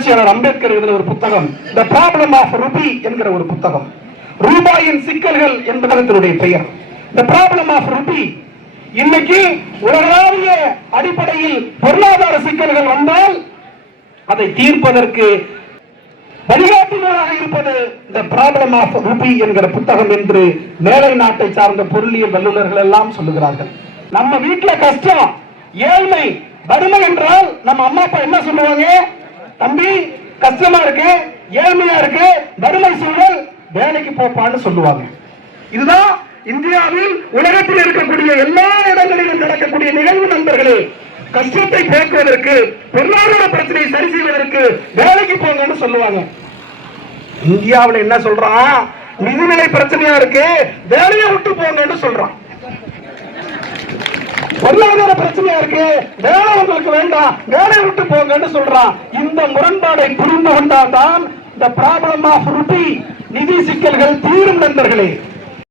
புரட்சியாளர் அம்பேத்கர் எழுதின ஒரு புத்தகம் த ப்ராப்ளம் ஆஃப் ருபி என்கிற ஒரு புத்தகம். ரூபாயின் சிக்கல்கள் என்பதனுடைய பெயர். த ப்ராப்ளம் ஆஃப் ருபி இன்னைக்கு உலகளாவிய அடிப்படையில் பொருளாதார சிக்கல்கள் வந்தால் அதை தீர்ப்பதற்கு வழிகாட்டுதலாக இருப்பது த ப்ராப்ளம் ஆஃப் ருபி என்கிற புத்தகம் என்று மேலை நாட்டை சார்ந்த பொருளியல் வல்லுநர்கள் எல்லாம் சொல்லுகிறார்கள். நம்ம வீட்டுல கஷ்டம் ஏழ்மை வறுமை என்றால் நம்ம அம்மா அப்பா என்ன சொல்லுவாங்க? தம்பி கஷ்டமா இருக்கு ஏழ்மையா இருக்கு வறுமை சூழல் வேலைக்கு போப்பான்னு சொல்லுவாங்க. இதுதான் இந்தியாவில் உலகத்தில் இருக்கக்கூடிய எல்லா இடங்களிலும் நடக்கக்கூடிய நிகழ்வு நண்பர்களே. கஷ்டத்தை போக்குவதற்கு பொருளாதார பிரச்சனையை சரி செய்வதற்கு வேலைக்கு போங்கன்னு சொல்லுவாங்க. இந்தியாவில் என்ன சொல்றான்? நிதிநிலை பிரச்சனையா இருக்கு வேலையை விட்டு போங்கன்னு சொல்றான். பொருளாதார பிரச்சனையா இருக்கு வேலை உங்களுக்கு வேண்டாம் வேலையை விட்டு போங்கன்னு சொல்றான். இந்த முரண்பாடை புரிந்து கொண்டால்தான் இந்த ப்ராப்ளம் ஆஃப் ருபி நிதி சிக்கல்கள் தீரும் நண்பர்களே.